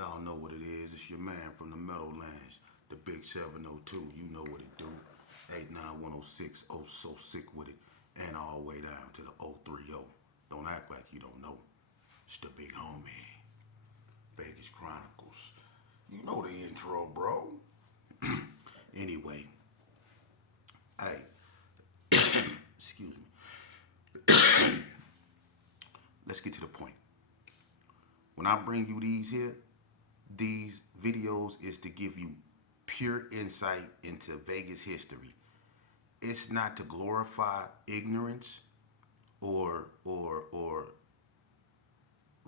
Y'all know what it is. It's your man from the Meadowlands, the Big 702. You know what it do. 89106, oh so sick with it. And all the way down to the 030. Don't act like you don't know. It's the big homie. Vegas Chronicles. You know the intro, bro. Anyway, hey, excuse me. Let's get to the point. When I bring you these videos is to give you pure insight into Vegas history. It's not to glorify ignorance or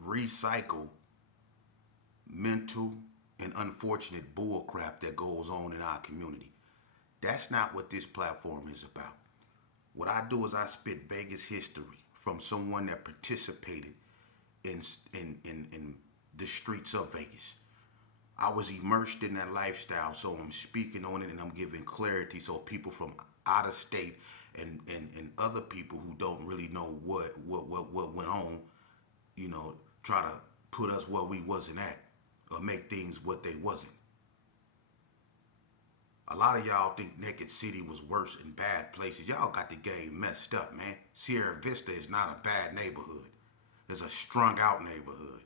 recycle mental and unfortunate bullcrap that goes on in our community. That's not what this platform is about. What I do is I spit Vegas history from someone that participated in the streets of Vegas. I was immersed in that lifestyle, so I'm speaking on it and I'm giving clarity so people from out of state and other people who don't really know what went on, try to put us where we wasn't at or make things what they wasn't. A lot of y'all think Naked City was worse in bad places. Y'all got the game messed up, man. Sierra Vista is not a bad neighborhood. It's a strung out neighborhood.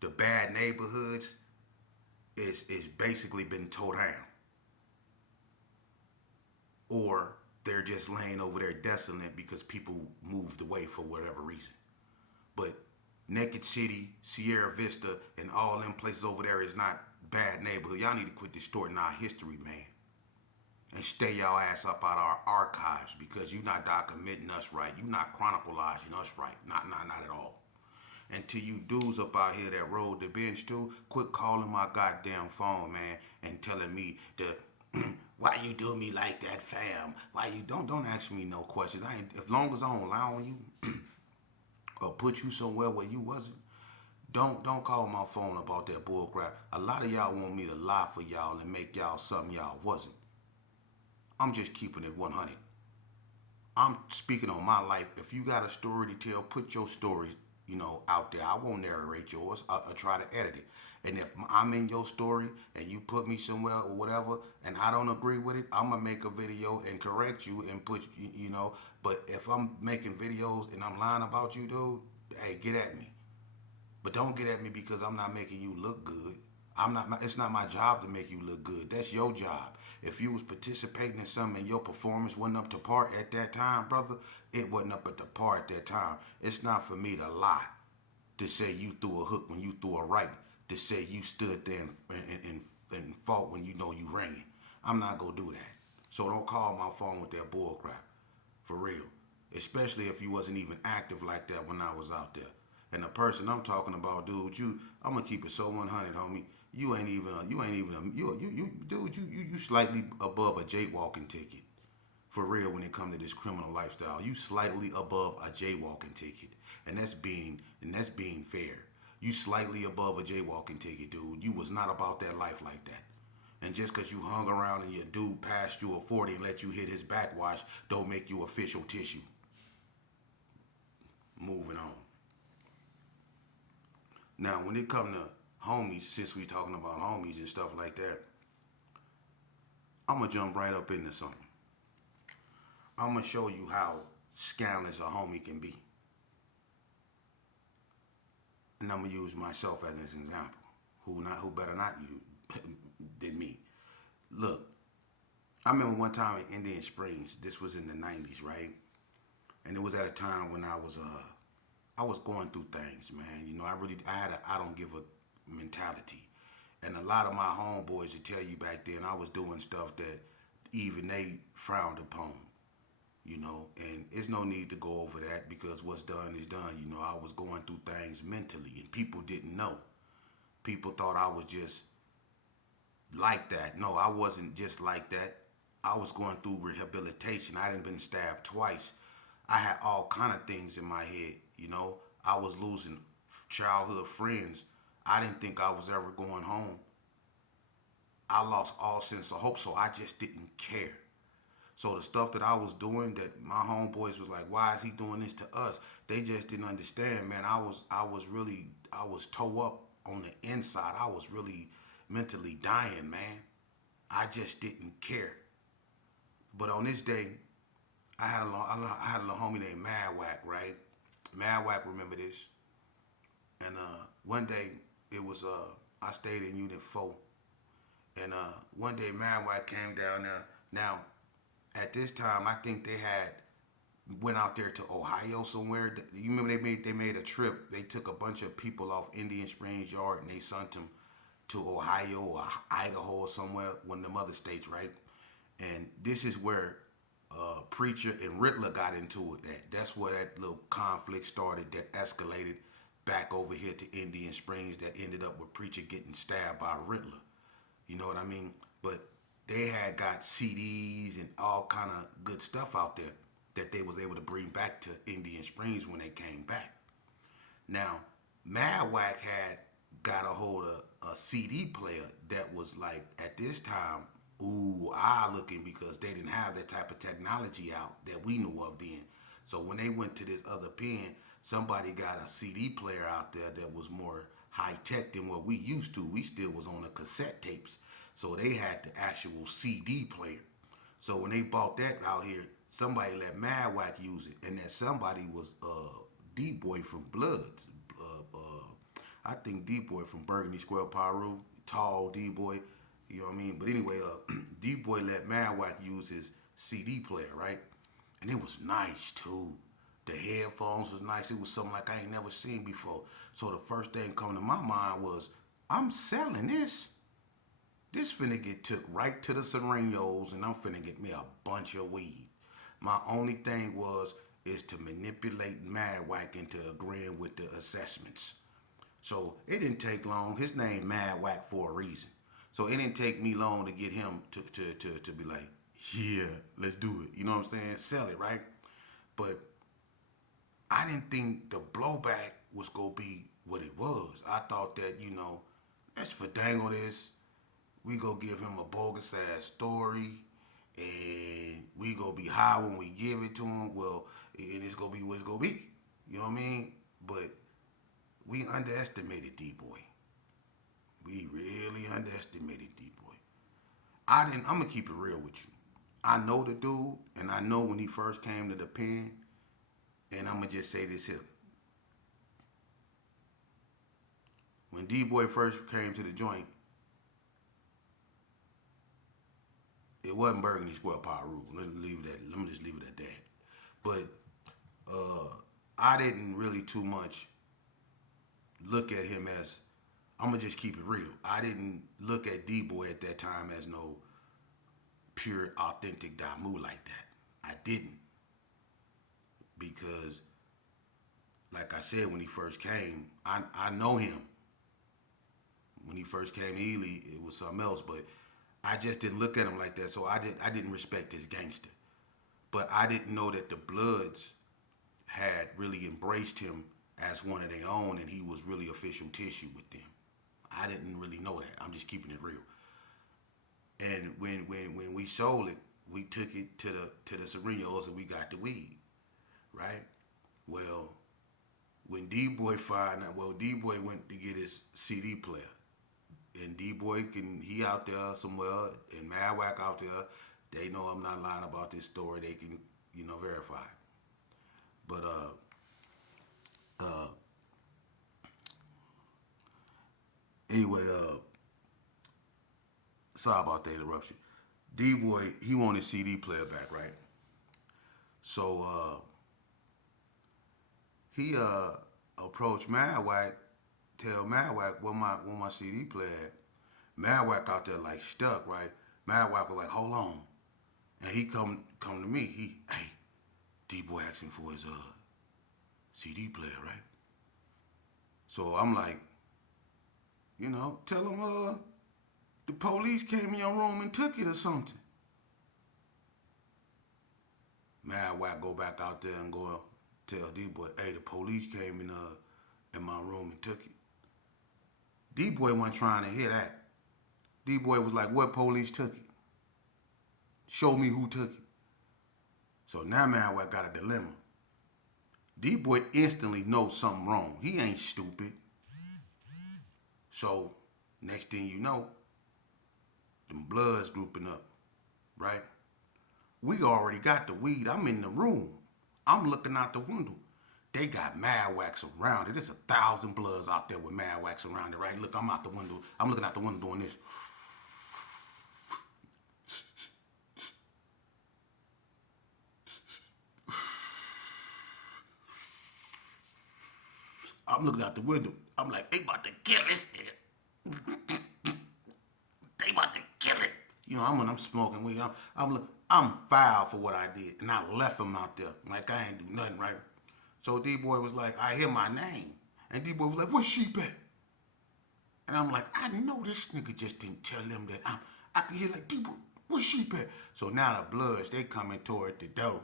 The bad neighborhoods is basically been tore down. Or they're just laying over there desolate because people moved away for whatever reason. But Naked City, Sierra Vista, and all them places over there is not bad neighborhood. Y'all need to quit distorting our history, man. And stay y'all ass up out our archives because you're not documenting us right. You're not chronicalizing us right. Not at all. And to you dudes up out here that rode the bench too, quit calling my goddamn phone, man, and telling me why you do me like that, fam? Why you don't ask me no questions. I ain't, as long as I don't lie on you or put you somewhere where you wasn't, don't call my phone about that bull crap. A lot of y'all want me to lie for y'all and make y'all something y'all wasn't. I'm just keeping it 100. I'm speaking on my life. If you got a story to tell, put your stories, out there. I won't narrate yours. I'll try to edit it. And if I'm in your story and you put me somewhere or whatever, and I don't agree with it, I'm gonna make a video and correct you and put, But if I'm making videos and I'm lying about you, dude, hey, get at me. But don't get at me because I'm not making you look good. It's not my job to make you look good. That's your job. If you was participating in something and your performance wasn't up to par at that time, brother, it wasn't up at the par at that time. It's not for me to lie, to say you threw a hook when you threw a right, to say you stood there and fought when you know you ran. I'm not going to do that. So don't call my phone with that bull crap. For real. Especially if you wasn't even active like that when I was out there. And the person I'm talking about, dude, I'm gonna keep it so 100, homie. You slightly above a jaywalking ticket. For real, when it comes to this criminal lifestyle, you slightly above a jaywalking ticket, and that's being fair. You slightly above a jaywalking ticket, dude. You was not about that life like that. And just because you hung around and your dude passed you a 40 and let you hit his backwash, don't make you official tissue. Moving on. Now, when it come to homies, since we talking about homies and stuff like that, I'm going to jump right up into something. I'm going to show you how scandalous a homie can be. And I'm going to use myself as an example. Who better not you than me. Look, I remember one time in Indian Springs, this was in the 90s, right? And it was at a time when I was going through things, man. I had a I don't give a mentality. And a lot of my homeboys would tell you back then I was doing stuff that even they frowned upon, and it's no need to go over that because what's done is done. I was going through things mentally and people didn't know. People thought I was just like that. No, I wasn't just like that. I was going through rehabilitation. I done been stabbed twice. I had all kind of things in my head. I was losing childhood friends. I didn't think I was ever going home. I lost all sense of hope, so I just didn't care. So the stuff that I was doing that my homeboys was like, why is he doing this to us? They just didn't understand, man. I was toe up on the inside. I was really mentally dying, man. I just didn't care. But on this day, I had a little homie named Mad Whack, right? Mad Whack remember this. And one day it was I stayed in Unit 4. And one day Mad Whack came down there. Now, at this time I think they had went out there to Ohio somewhere. You remember they made a trip. They took a bunch of people off Indian Springs Yard and they sent them to Ohio or Idaho or somewhere, one of them other states, right? And this is where Preacher and Riddler got into it. That's where that little conflict started that escalated back over here to Indian Springs that ended up with Preacher getting stabbed by Riddler. You know what I mean? But they had got CDs and all kind of good stuff out there that they was able to bring back to Indian Springs when they came back. Now, Mad Whack had got a hold of a CD player that was like at this time, ooh, eye looking because they didn't have that type of technology out that we knew of then. So when they went to this other pen, somebody got a CD player out there that was more high tech than what we used to. We still was on the cassette tapes. So they had the actual CD player. So when they bought that out here, somebody let Mad Whack use it, and that somebody was D-Boy from Bloods. I think D-Boy from Burgundy Square, Peru, tall D-Boy, you know what I mean? But anyway, D-Boy let Mad Whack use his CD player, right? And it was nice too. The headphones was nice. It was something like I ain't never seen before. So the first thing come to my mind was, I'm selling this. This finna get took right to the Serenos, and I'm finna get me a bunch of weed. My only thing is to manipulate Mad Whack into agreeing with the assessments. So it didn't take long. His name Mad Whack for a reason. So it didn't take me long to get him to be like, yeah, let's do it. You know what I'm saying? Sell it, right? But I didn't think the blowback was gonna be what it was. I thought that, let's fadangle this. We go give him a bogus ass story, and we go be high when we give it to him. Well, and it's gonna be what it's gonna be. You know what I mean? But we underestimated D-Boy. We really underestimated D-Boy. I'm gonna keep it real with you. I know the dude, and I know when he first came to the pen, and I'm gonna just say this here. When D-Boy first came to the joint, it wasn't Burgundy Square Peru. Let me just leave it at that. But I didn't really too much look at him as, I'm gonna just keep it real. I didn't look at D-Boy at that time as no pure, authentic Damu like that. I didn't. Because, like I said, when he first came, I know him. When he first came to Ely, it was something else, but I just didn't look at him like that, so I didn't respect his gangster. But I didn't know that the Bloods had really embraced him as one of their own, and he was really official tissue with them. I didn't really know that. I'm just keeping it real. And when we sold it, we took it to the Serenos and we got the weed, right? Well, when D-Boy D-Boy went to get his CD player. And D-Boy he out there somewhere, and Mad Whack out there. They know I'm not lying about this story. They can, verify it. But anyway, sorry about the interruption. D-Boy, he wanted CD player back, right? So he approached Mad Whack, tell Mad Whack where my CD player at. Mad Whack out there like stuck, right? Mad Whack was like, hold on. And he come to me, hey, D-Boy asking for his CD player, right? So I'm like, tell him the police came in your room and took it or something. Mad Whack go back out there and go tell D-Boy, hey, the police came in my room and took it. D-Boy wasn't trying to hear that. D-Boy was like, what police took it? Show me who took it. So now Mad Whack got a dilemma. D-Boy instantly knows something wrong. He ain't stupid. So, next thing you know, them bloods grouping up, right? We already got the weed. I'm in the room. I'm looking out the window. They got mad wax around it. There's 1,000 bloods out there with mad wax around it, right? Look, I'm out the window. I'm looking out the window doing this. I'm looking out the window. I'm like, they about to kill this nigga. They about to kill it. You know, I'm smoking weed. I'm foul for what I did, and I left him out there like I ain't do nothing, right? So D-Boy was like, I hear my name, and D-Boy was like, where's Sheep at? And I'm like, I know this nigga just didn't tell them that I could hear like, D-Boy, where's Sheep at? So now the bloods, they coming toward the door.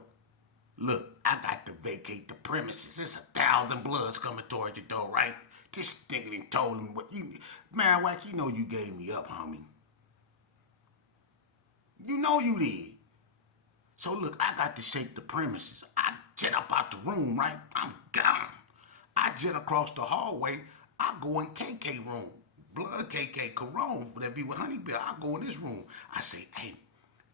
Look, I got to vacate the premises. There's 1,000 bloods coming toward the door, right? This nigga done told him what you, man, Wack, you know you gave me up, homie. You know you did. So look, I got to shake the premises. I jet up out the room, right? I'm gone. I jet across the hallway. I go in KK room. Blood KK, Corona, that be with Honey Bear. I go in this room. I say, hey,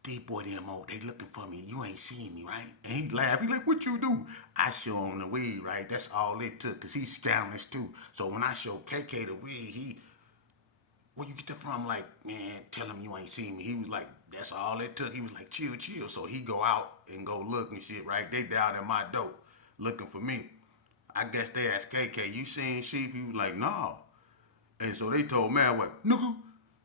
D-Boy, them old, they looking for me. You ain't seen me, right? And he laugh. He like, what you do? I show him the weed, right? That's all it took, because he's scandalous too. So when I show KK the weed, where you get that from? I'm like, man, tell him you ain't seen me. He was like, that's all it took. He was like, chill, chill. So he go out and go look and shit, right? They down at my door looking for me. I guess they asked KK, you seen Sheep? He was like, no. And so they told man, what, nigga,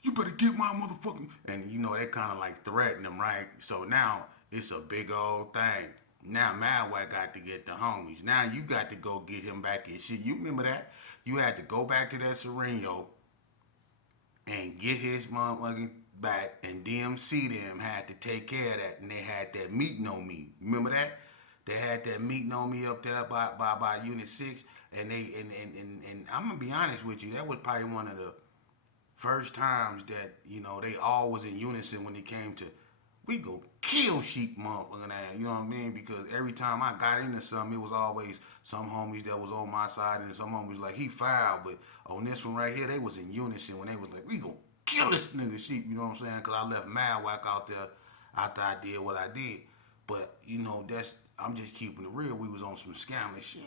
you better get my motherfucking, and you know, they kind of like threatened him, right? So now it's a big old thing. Now Madwack got to get the homies. Now you got to go get him back his shit. You remember that? You had to go back to that Sereno and get his motherfucking back, and DMC them had to take care of that, and they had that meeting on me. Remember that? They had that meeting on me up there by Unit 6, and and I'm gonna be honest with you, that was probably one of the first times that, you know, they all was in unison when it came to, we go kill Sheep motherfucking ass, you know what I mean? Because every time I got into something, it was always some homies that was on my side, and some homies like, he foul, but on this one right here, they was in unison when they was like, we go kill this nigga Sheep, you know what I'm saying? Because I left Mad Whack out there after I did what I did. But, you know, I'm just keeping it real. We was on some scandalous shit.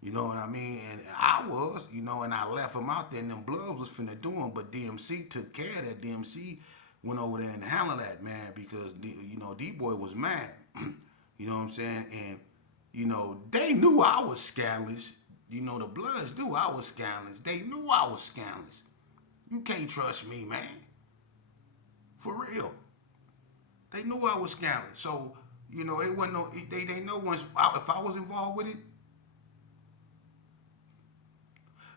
You know what I mean? And I was, you know, and I left him out there, and them bloods was finna do him, but DMC took care of that. DMC went over there and handled that, man, because, you know, D-Boy was mad. You know what I'm saying? And, you know, they knew I was scandalous. You know, the bloods knew I was scandalous. They knew I was scandalous. You can't trust me, man. For real. They knew I was scandalous. So, you know, it wasn't no, they know once, if I was involved with it.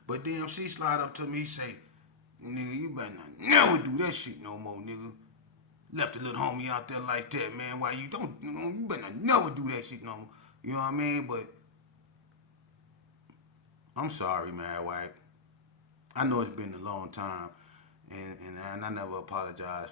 But DMC slide up to me, say, nigga, you better not never do that shit no more, nigga. Left a little homie out there like that, man. Why you don't, you better not never do that shit no more. You know what I mean? But I'm sorry, man, Wack. I know it's been a long time, and I never apologize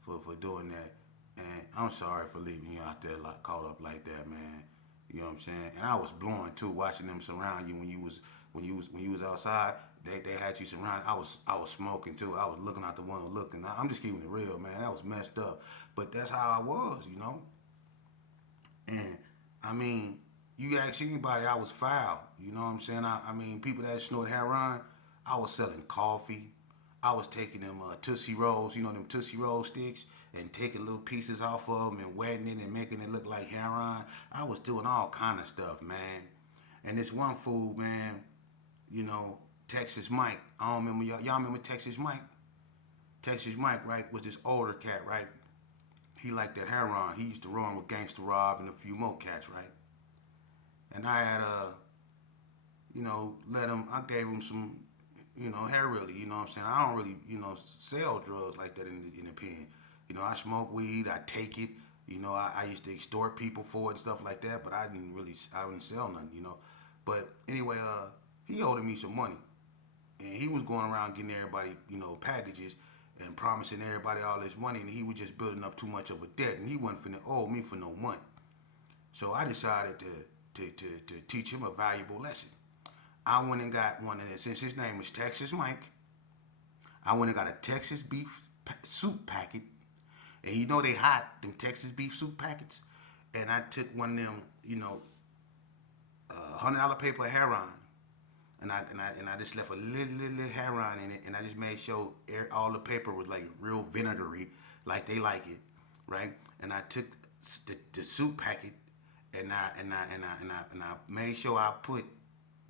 for doing that. And I'm sorry for leaving you out there like caught up like that, man. You know what I'm saying? And I was blowing too, watching them surround you when you was outside. They had you surrounded. I was smoking too. I was looking out the window looking. I'm just keeping it real, man. That was messed up. But that's how I was, you know. And I mean, you ask anybody, I was foul. You know what I'm saying? I mean, people that snort heroin, I was selling coffee. I was taking them Tootsie Rolls, you know, them Tootsie Roll sticks, and taking little pieces off of them and wetting it and making it look like heroin. I was doing all kind of stuff, man. And this one fool, man, you know, Texas Mike. I don't remember y'all remember Texas Mike? Texas Mike, right, was this older cat, right? He liked that heroin. He used to run with Gangsta Rob and a few more cats, right? And I had you know, I gave him some, you know, hair really, you know what I'm saying? I don't really, you know, sell drugs like that in the pen. You know, I smoke weed, I take it, you know, I used to extort people for it and stuff like that, but I didn't sell nothing, you know. But anyway, he owed me some money. And he was going around getting everybody, you know, packages and promising everybody all this money, and he was just building up too much of a debt, and he wasn't finna owe me for no money. So I decided to to teach him a valuable lesson. I went and got one of them. Since his name was Texas Mike, I went and got a Texas beef soup packet. And you know they hot, them Texas beef soup packets. And I took one of them, $100 paper of heroin. And I just left a little heroin in it, and I just made sure all the paper was like real vinegary, like they like it, right? And I took the soup packet, and I made sure I put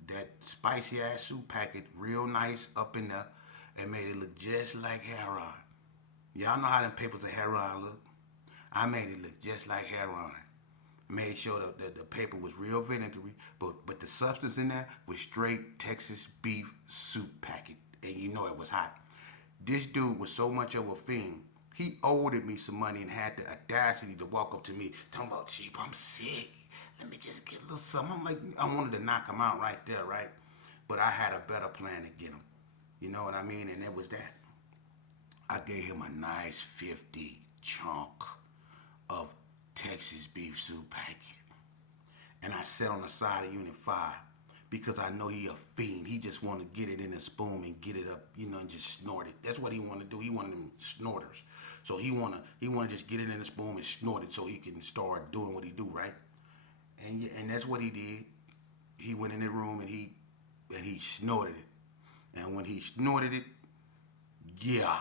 that spicy ass soup packet real nice up in there, and made it look just like heroin. Y'all know how them papers of heroin look. I made it look just like heroin. Made sure that the paper was real vinegary, but the substance in there was straight Texas beef soup packet, and you know it was hot. This dude was so much of a fiend. He owed me some money and had the audacity to walk up to me, talking about, Cheap, I'm sick. Let me just get a little something. I'm like, I wanted to knock him out right there, right? But I had a better plan to get him. You know what I mean? And it was that. I gave him a nice 50 chunk of Texas beef soup packet. And I sat on the side of Unit 5 because I know he a fiend. He just want to get it in a spoon and get it up, and just snort it. That's what he want to do. He one of them snorters. So he want to just get it in a spoon and snort it so he can start doing what he do, right? And that's what he did. He went in the room and he snorted it. And when he snorted it, yeah,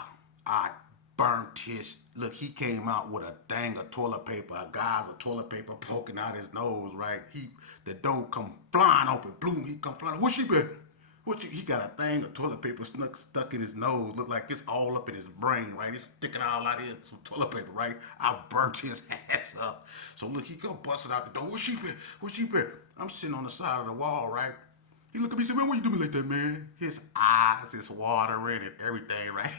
I burnt his. Look, he came out with a thing of toilet paper, a guy's of toilet paper poking out his nose, right? The door come flying open, boom, he come flying. What she been? He got a thing of toilet paper stuck in his nose. Look like it's all up in his brain, right? It's sticking all out here, some toilet paper, right? I burnt his ass up. So look, he come busting out the door. What she been? What she been? I'm sitting on the side of the wall, right? He looked at me and said, man, why you do me like that, man? His eyes is watering and everything, right?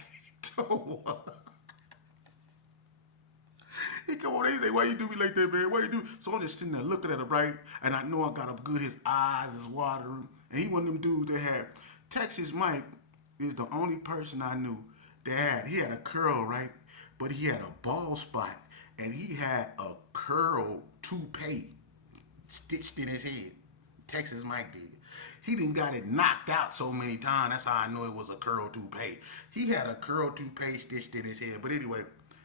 He come on, he say, why you do me like that, man? Why you do? So I'm just sitting there looking at him, right? And I know I got him good. His eyes is watering. And he one of them dudes that had, Texas Mike is the only person I knew that he had a curl, right? But he had a bald spot. And he had a curl toupee stitched in his head. Texas Mike did. He done got it knocked out so many times. That's how I knew it was a curl toupee. He had a curl toupee stitched in his head. But anyway,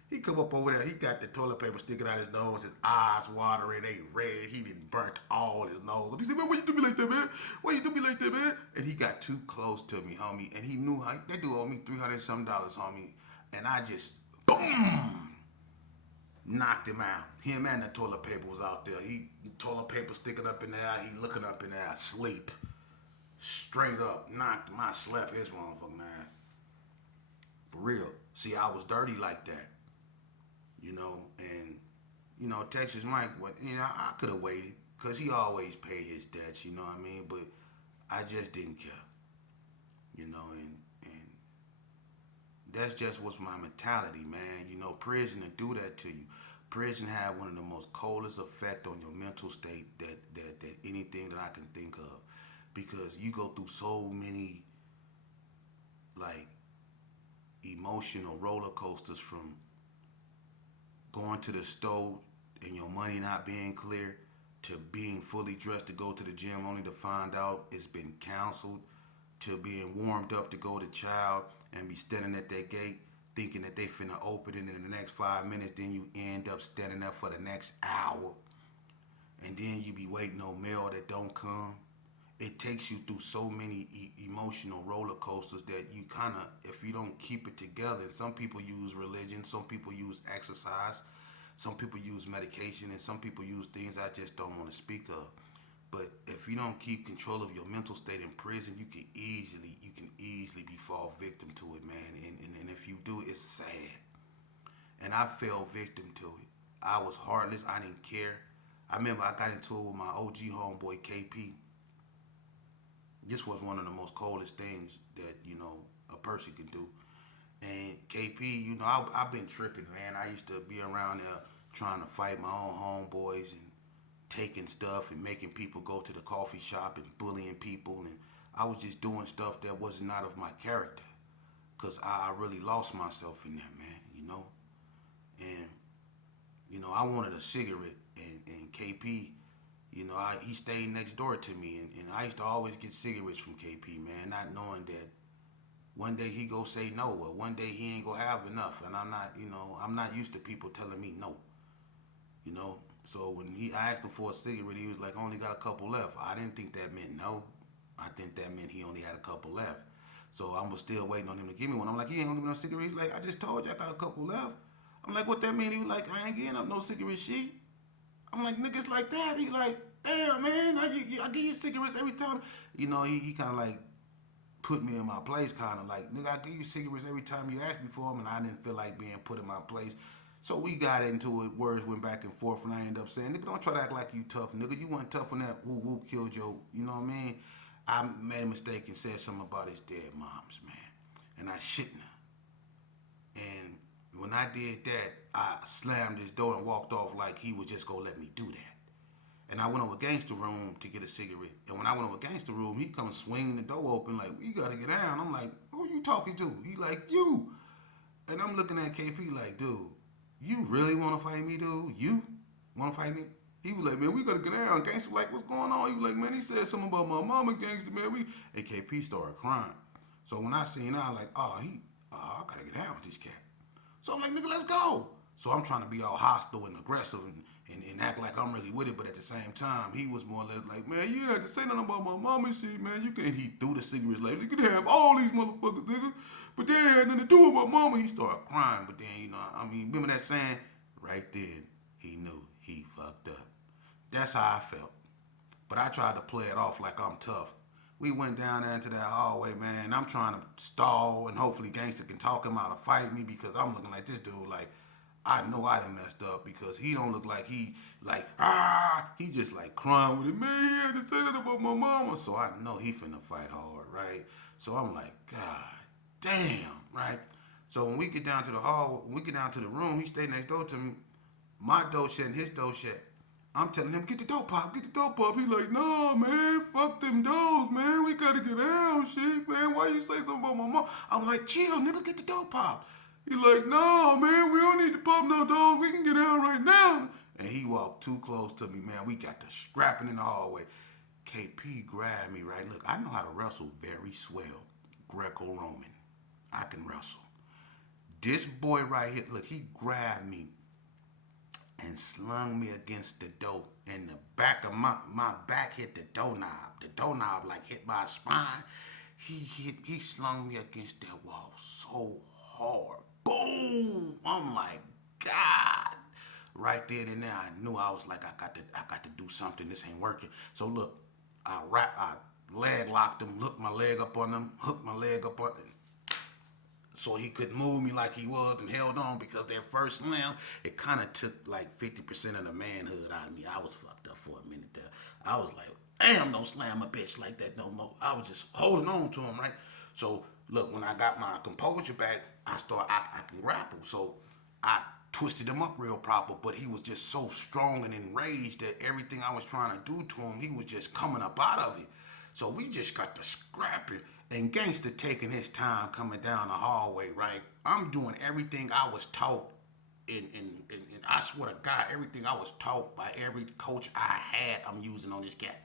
he come up over there. He got the toilet paper sticking out his nose. His eyes watering. They red. He done burnt all his nose. He said, man, why you do me like that, man? Why you do me like that, man? And he got too close to me, homie. And he knew how that dude owed me $300-something, homie. And I just, boom, knocked him out. Him and the toilet paper was out there. Toilet paper sticking up in there. He looking up in there, asleep. Straight up, knocked him. I slept his motherfucking ass. For real. See, I was dirty like that. And, Texas Mike, I could have waited because he always paid his debts, you know what I mean? But I just didn't care, and that's just what's my mentality, man. Prison to do that to you. Prison had one of the most coldest effect on your mental state that anything that I can think of, because you go through so many, like, emotional roller coasters, from going to the store and your money not being clear, to being fully dressed to go to the gym only to find out it's been canceled, to being warmed up to go to child and be standing at that gate thinking that they finna open it in the next 5 minutes, then you end up standing there for the next hour, and then you be waiting on mail that don't come. It takes you through so many emotional roller coasters that you kind of, if you don't keep it together, and some people use religion, some people use exercise, some people use medication, and some people use things I just don't want to speak of. But if you don't keep control of your mental state in prison, you can easily fall victim to it, man. And if you do, it's sad. And I fell victim to it. I was heartless. I didn't care. I remember I got into it with my OG homeboy KP. This was one of the most coldest things that, a person can do. And KP, I've been tripping, man. I used to be around there trying to fight my own homeboys and taking stuff and making people go to the coffee shop and bullying people. And I was just doing stuff that was not of my character, because I really lost myself in that, man, And, I wanted a cigarette, and KP, He stayed next door to me, and I used to always get cigarettes from KP, man, not knowing that one day he go say no, or one day he ain't gonna have enough, and I'm not used to people telling me no, you know. So when I asked him for a cigarette, he was like, "Only got a couple left." I didn't think that meant no. I think that meant he only had a couple left. So I was still waiting on him to give me one. I'm like, "You ain't gonna give me no cigarette?" He's like, "I just told you I got a couple left." I'm like, "What that mean?" He was like, "I ain't getting up no cigarette sheet." I'm like, "Niggas like that." He like, "Damn, man, I give you cigarettes every time." He kind of like put me in my place, kind of like, "Nigga, I give you cigarettes every time you ask me for them," and I didn't feel like being put in my place. So we got into it, words went back and forth, and I ended up saying, "Nigga, don't try to act like you tough, nigga. You weren't tough when that whoop whoop killed your," you know what I mean? I made a mistake and said something about his dead moms, man, and I shouldn't have. And when I did that, I slammed his door and walked off like he was just gonna let me do that. And I went over Gangster Room to get a cigarette. And when I went over Gangster Room, he come swinging the door open like, "We gotta get down." I'm like, "Who you talking to?" He like, "You." And I'm looking at KP like, "Dude, you really want to fight me, dude? You want to fight me?" He was like, "Man, we gotta get down." Gangster like, "What's going on?" He was like, "Man, he said something about my mama, Gangster, man." And KP started crying. So when I seen I like, I gotta get down with this cat. So I'm like, "Nigga, let's go." So I'm trying to be all hostile and aggressive and act like I'm really with it, but at the same time, he was more or less like, "Man, you didn't have to say nothing about my mama and shit, man. You can't." He threw the cigarettes like, "You can have all these motherfuckers, nigga, but they ain't had nothing to do with my mama." He started crying, but then, remember that saying? Right then, he knew he fucked up. That's how I felt. But I tried to play it off like I'm tough. We went down there into that hallway, man. I'm trying to stall, and hopefully Gangster can talk him out of fight me, because I'm looking like this dude like, I know I done messed up, because he don't look like he just like crying with it. "Man, he had to say that about my mama." So I know he finna fight hard, right? So I'm like, "God damn," right? So when we get down to the hall, when we get down to the room, he stayed next door to me. My door shut and his door shut. I'm telling him, "Get the dope pop, get the dope pop." He like, "Nah, man, fuck them doors, man. We gotta get down, shit, man. Why you say something about my mom?" I'm like, "Chill, nigga, get the dope pop." He like, "Nah, man, we don't need to pop no doors. We can get down right now." And he walked too close to me, man. We got to scrapping in the hallway. KP grabbed me, right? Look, I know how to wrestle very swell. Greco-Roman. I can wrestle. This boy right here, look, he grabbed me and slung me against the door, and the back of my back hit the doorknob. The doorknob like hit my spine. He slung me against that wall so hard. Boom! I'm like, God. Right then and there, I knew. I was like, I got to do something. This ain't working. So look, I leg locked him, hooked my leg up on him, so he couldn't move me like he was, and held on, because that first slam, it kind of took like 50% of the manhood out of me. I was fucked up for a minute there. I was like, "Damn, don't slam a bitch like that no more." I was just holding on to him, right? So look, when I got my composure back, I can grapple. So I twisted him up real proper, but he was just so strong and enraged that everything I was trying to do to him, he was just coming up out of it. So we just got to scrapping, and Gangster taking his time coming down the hallway, right? I'm doing everything I was taught, and I swear to God, everything I was taught by every coach I had, I'm using on this cat,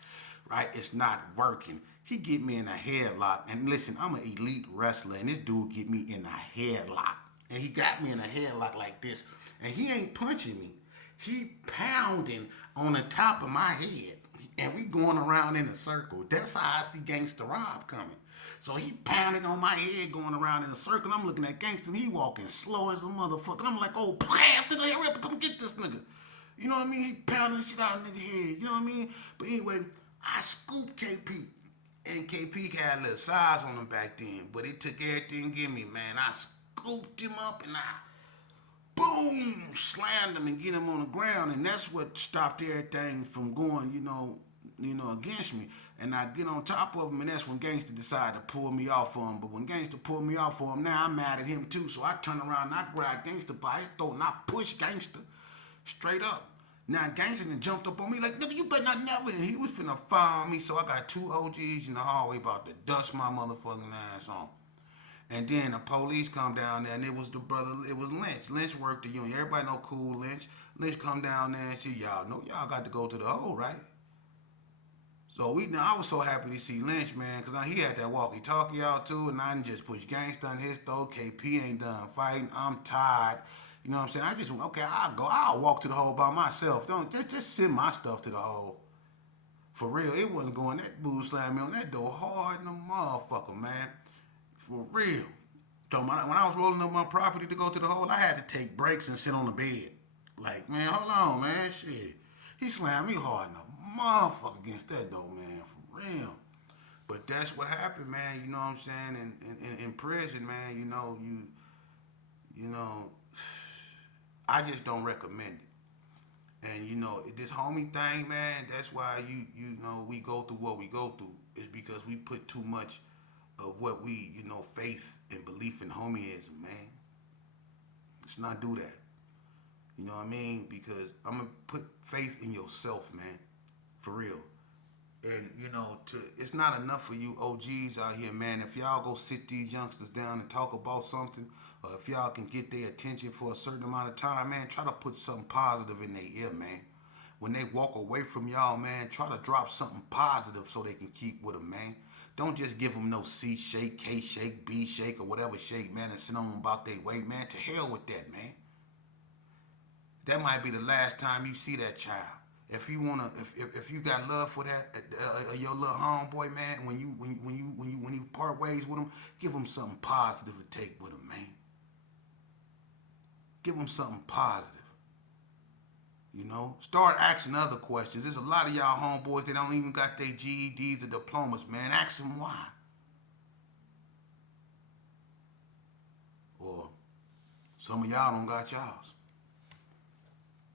right? It's not working. He get me in a headlock, and listen, I'm an elite wrestler, and this dude get me in a headlock. And he got me in a headlock like this, and he ain't punching me. He pounding on the top of my head, and we going around in a circle. That's how I see Gangsta Rob coming. So he pounding on my head, going around in a circle. I'm looking at Gangsta, and he walking slow as a motherfucker. I'm like, "Oh, blast, nigga, hurry up, come get this nigga." You know what I mean? He pounding the shit out of nigga head. You know what I mean? But anyway, I scooped KP. And KP had a little size on him back then, but it took everything to give me, man. I scooped him up, and I boom, slammed him and get him on the ground, and that's what stopped everything from going, against me. And I get on top of him, and that's when Gangster decided to pull me off for him. But when Gangster pulled me off for him, now I'm mad at him too. So I turn around and I grab Gangster by his throat, and I push Gangster straight up. Now Gangster then jumped up on me like, "Nigga, you better not never." And he was finna fire me. So I got two OGs in the hallway about to dust my motherfucking ass on. And then the police come down there, and it was Lynch. Lynch worked the union. Everybody know Cool Lynch. Lynch come down there and see, "Y'all know y'all got to go to the hole, right?" So I was so happy to see Lynch, man, because he had that walkie-talkie out too, and I didn't just push gangsta in his throat. KP ain't done fighting. I'm tired. You know what I'm saying? I just okay. I'll go. I'll walk to the hole by myself. Don't just send my stuff to the hole. For real, it wasn't going. That boo slammed me on that door hard in the motherfucker, man. For real. So when I was rolling up my property to go to the hole, I had to take breaks and sit on the bed. Like, man, hold on, man, shit. He slammed me hard in the motherfucker against that door, man, for real. But that's what happened, man. You know what I'm saying? In prison, man, you know, I just don't recommend it. And you know, this homie thing, man, that's why you know we go through what we go through. Is because we put too much of what we, faith and belief in homieism, man. Let's not do that. You know what I mean? Because I'm gonna put faith in yourself, man. For real. And it's not enough for you OGs out here, man. If y'all go sit these youngsters down and talk about something, or if y'all can get their attention for a certain amount of time, man, try to put something positive in their ear, man. When they walk away from y'all, man, try to drop something positive so they can keep with them, man. Don't just give them no C shake, K shake, B shake, or whatever shake, man, and send them about their way, man. To hell with that, man. That might be the last time you see that child. If you got love for that your little homeboy, man, when you part ways with him, give him something positive to take with him, man. Give him something positive. Start asking other questions. There's a lot of y'all homeboys that don't even got their GEDs or diplomas, man. Ask them why. Or some of y'all don't got y'all's.